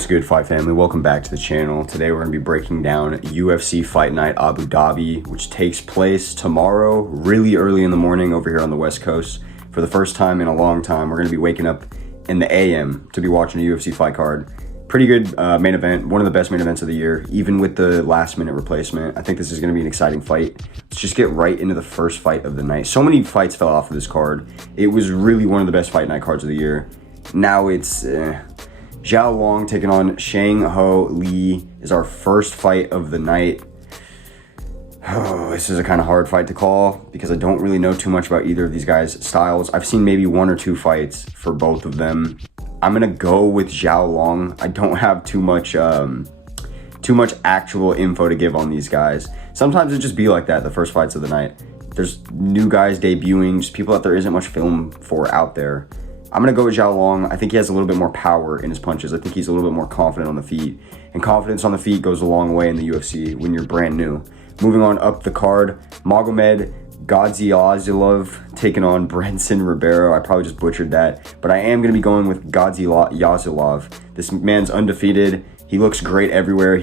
What's good, Fight family? Welcome back to the channel. Today we're going to be breaking down UFC Fight Night Abu Dhabi, which takes place tomorrow, really early in the morning over here on the West Coast. For the first time in a long time, we're going to be waking up in the AM to be watching a UFC fight card. Pretty good main event, one of the best main events of the year, even with the last minute replacement. I think this is going to be an exciting fight. Let's just get right into the first fight of the night. So many fights fell off of this card. It was really one of the best fight night cards of the year. Now it's Zhao Long taking on Shang Ho Lee is our first fight of the night. Oh, this is a kind of hard fight to call because I don't really know too much about either of these guys' styles. I've seen maybe one or two fights for both of them. I'm gonna go with Zhao Long. I don't have too much actual info to give on these guys. Sometimes it just be like that, the first fights of the night. There's new guys debuting, just people that there isn't much film for out there. I'm going to go with Zhao Long. I think he has a little bit more power in his punches. I think he's a little bit more confident on the feet. And confidence on the feet goes a long way in the UFC when you're brand new. Moving on up the card, Magomed Gadzhiev taking on Brenson Ribeiro. I probably just butchered that. But I am going to be going with Gadzhiev. This man's undefeated. He looks great everywhere.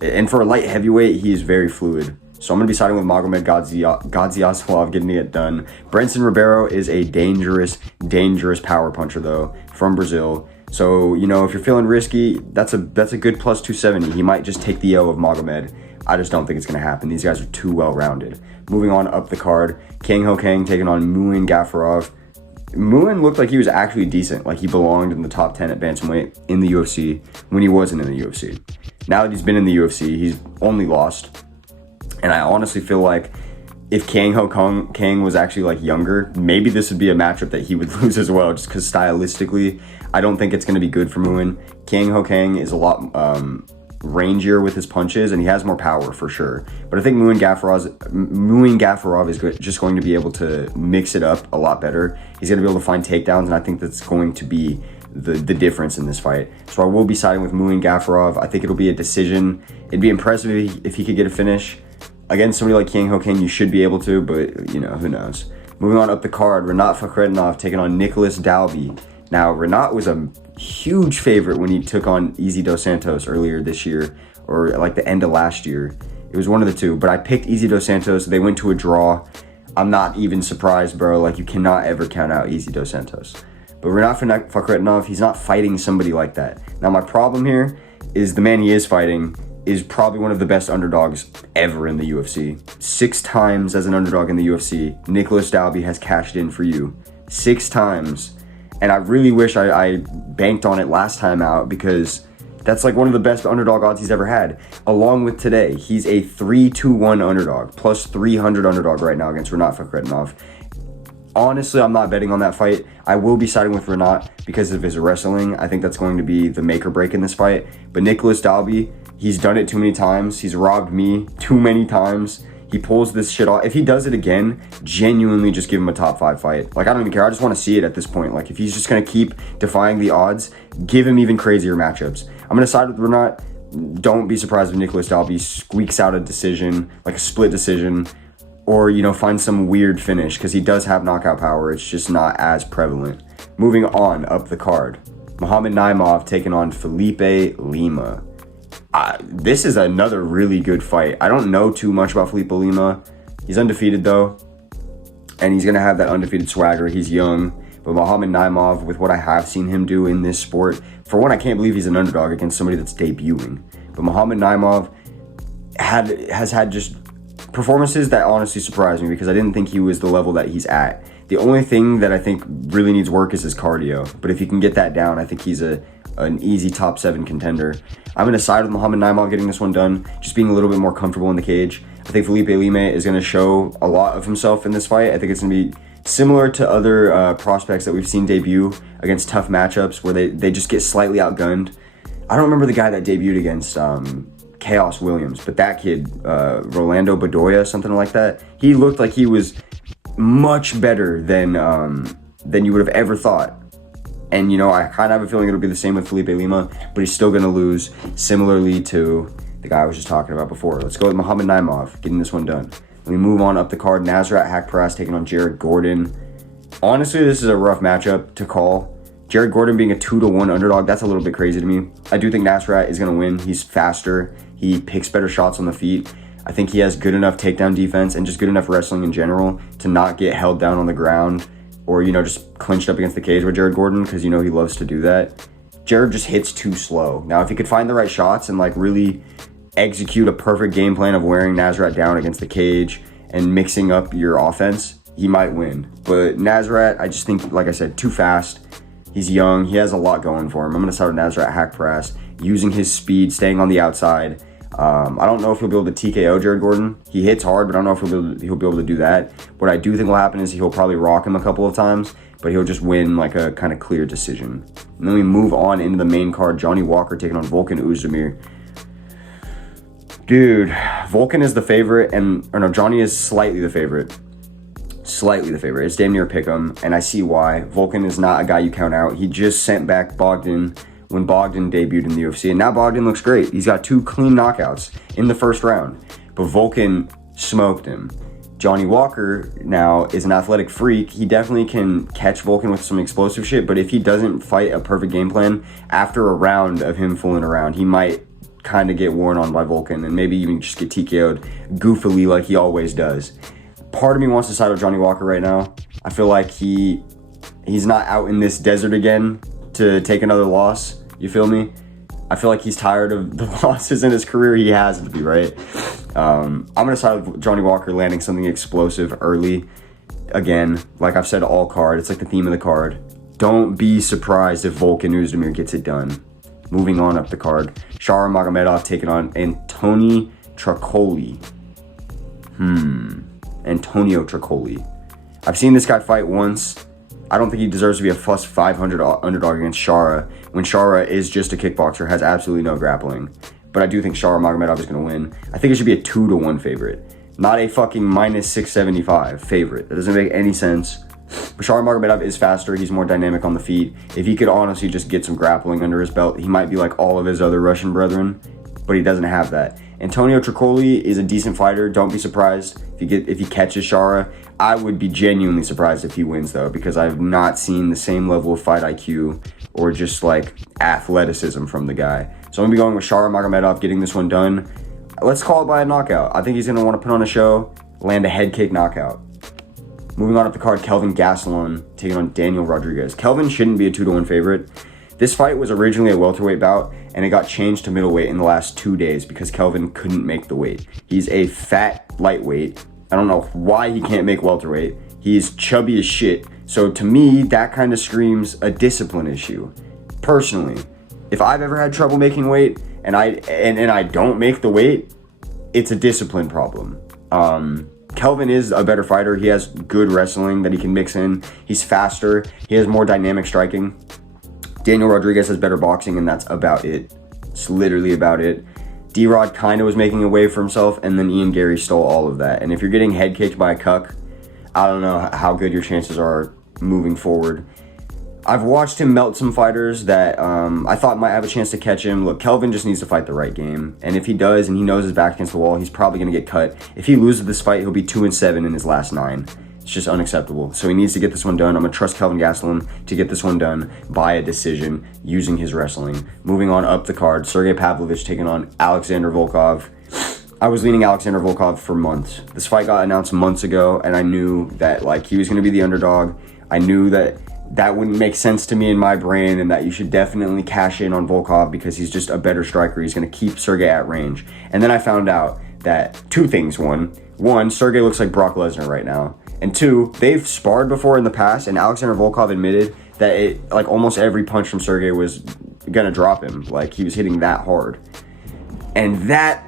And for a light heavyweight, he is very fluid. So I'm going to be siding with Magomed Gadzhiev getting it done. Brenson Ribeiro is a dangerous power puncher, though, from Brazil. So, you know, if you're feeling risky, that's a good plus 270. He might just take the L of Magomed. I just don't think it's going to happen. These guys are too well-rounded. Moving on up the card, Kang Ho Kang taking on Muin Gafurov. Muin looked like he was actually decent, like he belonged in the top 10 at bantamweight in the UFC when he wasn't in the UFC. Now that he's been in the UFC, he's only lost. And I honestly feel like if Kang Ho Kang was actually like younger, maybe this would be a matchup that he would lose as well, just because stylistically, I don't think it's going to be good for Muin. Kang Ho Kang is a lot rangier with his punches, and he has more power for sure. But I think Muin Gafurov is just going to be able to mix it up a lot better. He's going to be able to find takedowns, and I think that's going to be the difference in this fight. So I will be siding with Muin Gafurov. I think it'll be a decision. It'd be impressive if he could get a finish. Against somebody like Kang Ho Kang, you should be able to, but, you know, who knows. Moving on up the card, Rinat Fakhretdinov taking on Nicholas Dalby. Now, Rinat was a huge favorite when he took on Izzy Dos Santos earlier this year, or like the end of last year. It was one of the two, but I picked Izzy Dos Santos. They went to a draw. I'm not even surprised, bro. Like, you cannot ever count out Izzy Dos Santos. But Rinat Fakhretdinov, he's not fighting somebody like that. Now, my problem here is the man he is fighting is probably one of the best underdogs ever in the UFC. 6 times as an underdog in the UFC, Nicholas Dalby has cashed in for you. 6 times. And I really wish I banked on it last time out, because that's like one of the best underdog odds he's ever had. Along with today, he's a 3-2-1 underdog, plus 300 underdog right now against Rinat Fakhretdinov. Honestly, I'm not betting on that fight. I will be siding with Rinat because of his wrestling. I think that's going to be the make or break in this fight. But Nicholas Dalby, he's done it too many times. He's robbed me too many times. He pulls this shit off. If he does it again, genuinely just give him a top 5 fight. Like, I don't even care. I just want to see it at this point. Like, if he's just going to keep defying the odds, give him even crazier matchups. I'm going to side with Rinat. Don't be surprised if Nicholas Dalby squeaks out a decision, like a split decision, or, you know, find some weird finish, because he does have knockout power. It's just not as prevalent. Moving on up the card, Muhammad Naimov taking on Felipe Lima. This is another really good fight. I don't know too much about Felipe Lima. He's undefeated, though, and he's going to have that undefeated swagger. He's young, but Muhammad Naimov, with what I have seen him do in this sport, for one, I can't believe he's an underdog against somebody that's debuting. But Muhammad Naimov has had just performances that honestly surprised me, because I didn't think he was the level that he's at. The only thing that I think really needs work is his cardio, but if he can get that down, I think he's an easy top 7 contender. I'm going to side with Muhammad Naimov getting this one done, just being a little bit more comfortable in the cage. I think Felipe Lima is going to show a lot of himself in this fight. I think it's going to be similar to other prospects that we've seen debut against tough matchups where they just get slightly outgunned. I don't remember the guy that debuted against Chaos Williams, but that kid, Rolando Bedoya, something like that, he looked like he was much better than you would have ever thought. And, you know, I kind of have a feeling it'll be the same with Felipe Lima, but he's still going to lose, similarly to the guy I was just talking about before. Let's go with Muhammad Naimov getting this one done. Let me move on up the card. Nasrat Haqparast taking on Jared Gordon. Honestly, this is a rough matchup to call. Jared Gordon being a 2-1 underdog, that's a little bit crazy to me. I do think Nasrat is going to win. He's faster. He picks better shots on the feet. I think he has good enough takedown defense and just good enough wrestling in general to not get held down on the ground or, just clinched up against the cage with Jared Gordon, because, he loves to do that. Jared just hits too slow. Now, if he could find the right shots and, really execute a perfect game plan of wearing Nasrat down against the cage and mixing up your offense, he might win. But Nasrat, I just think, like I said, too fast. He's young. He has a lot going for him. I'm going to start with Nasrat hack press, using his speed, staying on the outside. I don't know if he'll be able to TKO Jared Gordon. He hits hard, but I don't know if he'll be able to do that. What I do think will happen is he'll probably rock him a couple of times, but he'll just win a kind of clear decision. And then we move on into the main card. Johnny Walker taking on Volkan Oezdemir. Dude, Volkan is the favorite, Johnny is slightly the favorite. Slightly the favorite. It's damn near pick 'em, and I see why. Volkan is not a guy you count out. He just sent back Bogdan when Bogdan debuted in the UFC, and now Bogdan looks great. He's got 2 clean knockouts in the first round, but Volkan smoked him. Johnny Walker now is an athletic freak. He definitely can catch Volkan with some explosive shit, but if he doesn't fight a perfect game plan, after a round of him fooling around, he might kind of get worn on by Volkan and maybe even just get TKO'd goofily like he always does. Part of me wants to side with Johnny Walker right now. I feel like he's not out in this desert again to take another loss. You feel me? I feel like he's tired of the losses in his career. He has to be, right? I'm going to side with Johnny Walker landing something explosive early. Again, like I've said all card, it's like the theme of the card. Don't be surprised if Volkan Oezdemir gets it done. Moving on up the card. Shara Magomedov taking on Antonio Tricoli. Antonio Tricoli. I've seen this guy fight once. I don't think he deserves to be a plus 500 underdog against Shara when Shara is just a kickboxer, has absolutely no grappling. But I do think Shara Magomedov is going to win. I think it should be a 2-1 favorite, not a fucking minus 675 favorite. That doesn't make any sense. But Shara Magomedov is faster. He's more dynamic on the feet. If he could honestly just get some grappling under his belt, he might be like all of his other Russian brethren, but he doesn't have that. Antonio Tricoli is a decent fighter. Don't be surprised if he catches Shara. I would be genuinely surprised if he wins, though, because I've not seen the same level of fight IQ or just athleticism from the guy. So I'm going to be going with Shara Magomedov getting this one done. Let's call it by a knockout. I think he's going to want to put on a show, land a head kick knockout. Moving on up the card, Kelvin Gastelum taking on Daniel Rodriguez. Kelvin shouldn't be a 2-1 favorite. This fight was originally a welterweight bout, and it got changed to middleweight in the last 2 days because Kelvin couldn't make the weight. He's a fat lightweight. I don't know why he can't make welterweight. He's chubby as shit. So to me, that kind of screams a discipline issue. Personally, if I've ever had trouble making weight and I don't make the weight, it's a discipline problem. Kelvin is a better fighter. He has good wrestling that he can mix in. He's faster. He has more dynamic striking. Daniel Rodriguez has better boxing, and that's about it. It's literally about it. D-Rod kind of was making a way for himself, and then Ian Gary stole all of that. And if you're getting head kicked by a cuck, I don't know how good your chances are moving forward. I've watched him melt some fighters that I thought might have a chance to catch him. Look, Kelvin just needs to fight the right game. And if he does, and he knows his back against the wall, he's probably going to get cut. If he loses this fight, he'll be 2-7 in his last 9. It's just unacceptable. So he needs to get this one done. I'm going to trust Kelvin Gastelum to get this one done by a decision using his wrestling. Moving on up the card, Sergey Pavlovich taking on Alexander Volkov. I was leaning Alexander Volkov for months. This fight got announced months ago, and I knew that he was going to be the underdog. I knew that wouldn't make sense to me in my brain, and that you should definitely cash in on Volkov because he's just a better striker. He's going to keep Sergey at range. And then I found out that 2 things. One, Sergey looks like Brock Lesnar right now. And 2, they've sparred before in the past, and Alexander Volkov admitted that almost every punch from Sergey was gonna drop him. He was hitting that hard. And that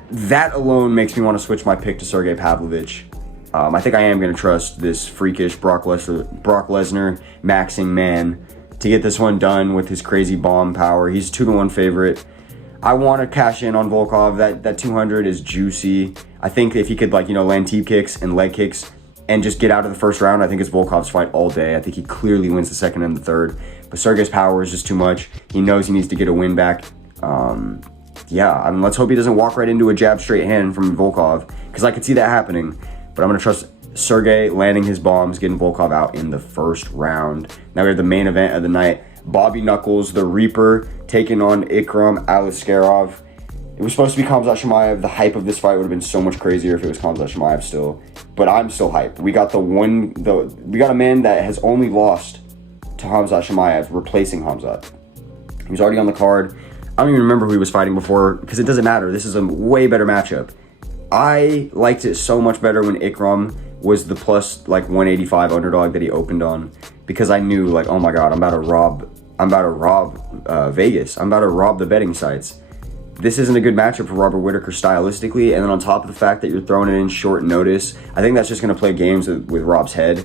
alone makes me want to switch my pick to Sergey Pavlovich. I think I am gonna trust this freakish Brock Lesnar maxing man to get this one done with his crazy bomb power. He's 2-1 favorite. I want to cash in on Volkov. That 200 is juicy. I think if he could land teep kicks and leg kicks and just get out of the first round, I think it's Volkov's fight all day. I think he clearly wins the second and the third. But Sergey's power is just too much. He knows he needs to get a win back. Let's hope he doesn't walk right into a jab straight hand from Volkov, because I could see that happening. But I'm going to trust Sergey landing his bombs, getting Volkov out in the first round. Now we have the main event of the night. Bobby Knuckles, the Reaper, taking on Ikram Aliskerov. It was supposed to be Khamzat Chimaev. The hype of this fight would have been so much crazier if it was Khamzat Chimaev still. But I'm still hyped. We got we got a man that has only lost to Khamzat Chimaev, replacing Khamzat. He was already on the card. I don't even remember who he was fighting before, because it doesn't matter. This is a way better matchup. I liked it so much better when Ikram was the plus like 185 underdog that he opened on, because I knew like, oh my god, I'm about to rob Vegas. I'm about to rob the betting sites. This isn't a good matchup for Robert Whittaker stylistically, and then on top of the fact that you're throwing it in short notice, I think that's just going to play games with Rob's head.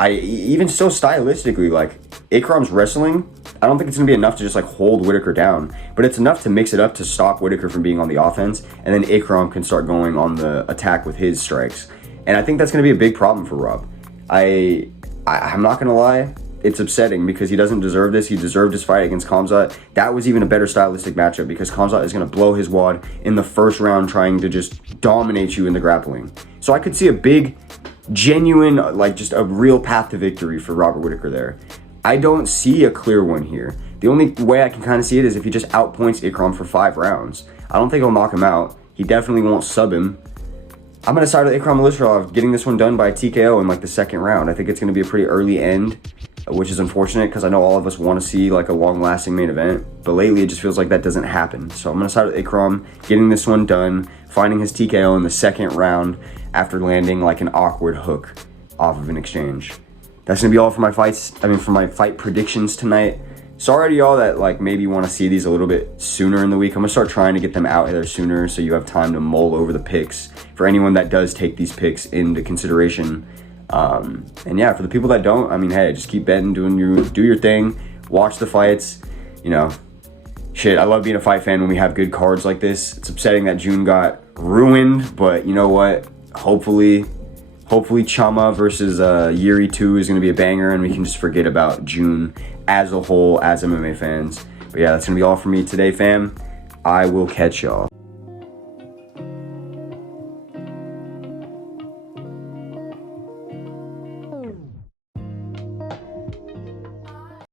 Even so stylistically, like, Ikram's wrestling, I don't think it's going to be enough to just like hold Whittaker down, but it's enough to mix it up to stop Whittaker from being on the offense, and then Ikram can start going on the attack with his strikes. And I think that's going to be a big problem for Rob. I'm not going to lie, it's upsetting because he doesn't deserve this. He deserved his fight against Khamzat. That was even a better stylistic matchup because Khamzat is going to blow his wad in the first round trying to just dominate you in the grappling. So I could see a big, genuine, like just a real path to victory for Robert Whittaker there. I don't see a clear one here. The only way I can kind of see it is if he just outpoints Ikram for 5 rounds. I don't think he'll knock him out. He definitely won't sub him. I'm going to side with Ikram Aliskerov, getting this one done by TKO in like the 2nd round. I think it's going to be a pretty early end, which is unfortunate because I know all of us want to see like a long-lasting main event, but lately it just feels like that doesn't happen. So I'm going to side with Ikram, getting this one done, finding his TKO in the 2nd round after landing like an awkward hook off of an exchange. That's going to be all for my fight predictions tonight. Sorry to y'all that like maybe want to see these a little bit sooner in the week. I'm going to start trying to get them out there sooner so you have time to mull over the picks for anyone that does take these picks into consideration. And yeah, for the people that don't, I mean, hey, just keep betting, do your thing, watch the fights, you know. Shit, I love being a fight fan when we have good cards like this. It's upsetting that June got ruined, but you know what? Hopefully Chama versus Yuri 2 is going to be a banger, and we can just forget about June as a whole as MMA fans. But yeah, that's going to be all for me today, fam. I will catch y'all.